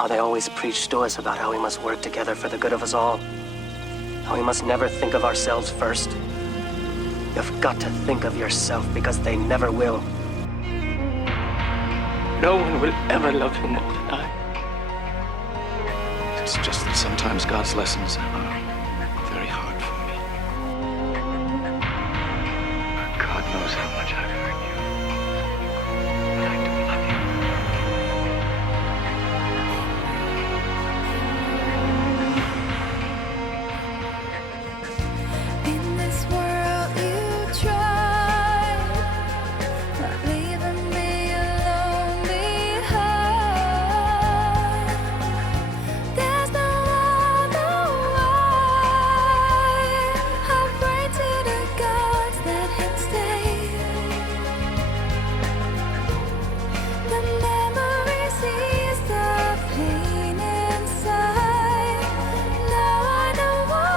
how they always preach to us about how we must work together for the good of us all. How we must never think of ourselves first. You've got to think of yourself because they never will. No one will ever love him than I. It's just that sometimes God's lessons are very hard for me. God knows how much I've hurt you. But I do love you. In this world you tried, not leaving me alone behind. There's no other way. I pray to the gods that he'll stay. The memories ease the pain inside. Now I know why.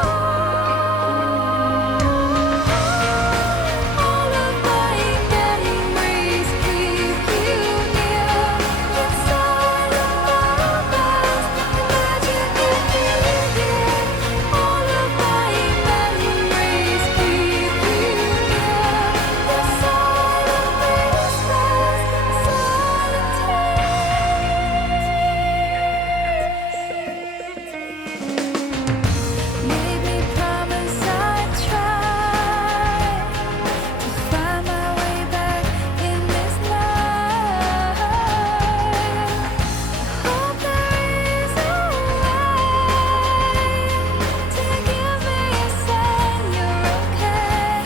All of my memories keep you near. Inside of my past, imagine if you here. All of my memories keep you near. The side of me is fast, made me promise I'd try to find my way back in this life. Hope there is a way to give me a sign you're okay.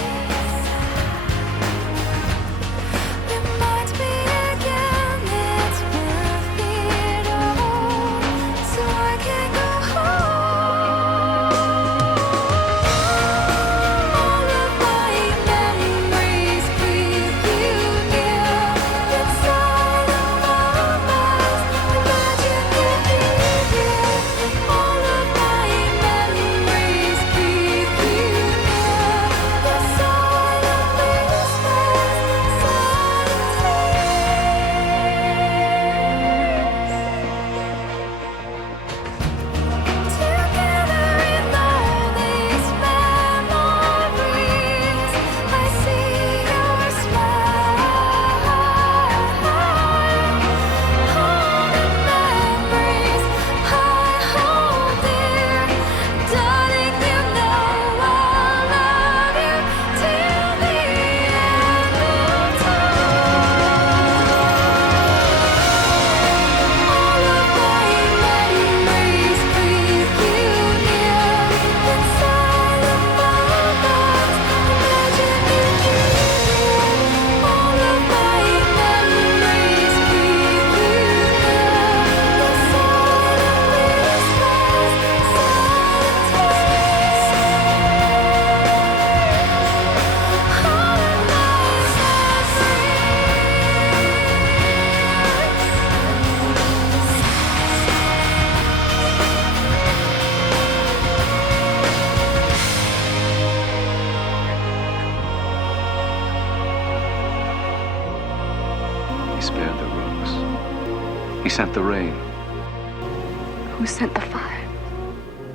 Reminds me again it's worth it all, so I can go home. All of my memories keep you near. Inside of my past, imagine if you here. All of my memories keep you near. The side of me is fast, together in all these memories, I see your smile. Holding memories I hold dear. Darling, you know I'll love you till the end of time. All of my memories keep you near. Inside of my past, imagine if you here. All of my memories keep you near. The side of me is fast, He spared the rose. He sent the rain. Who sent the fire?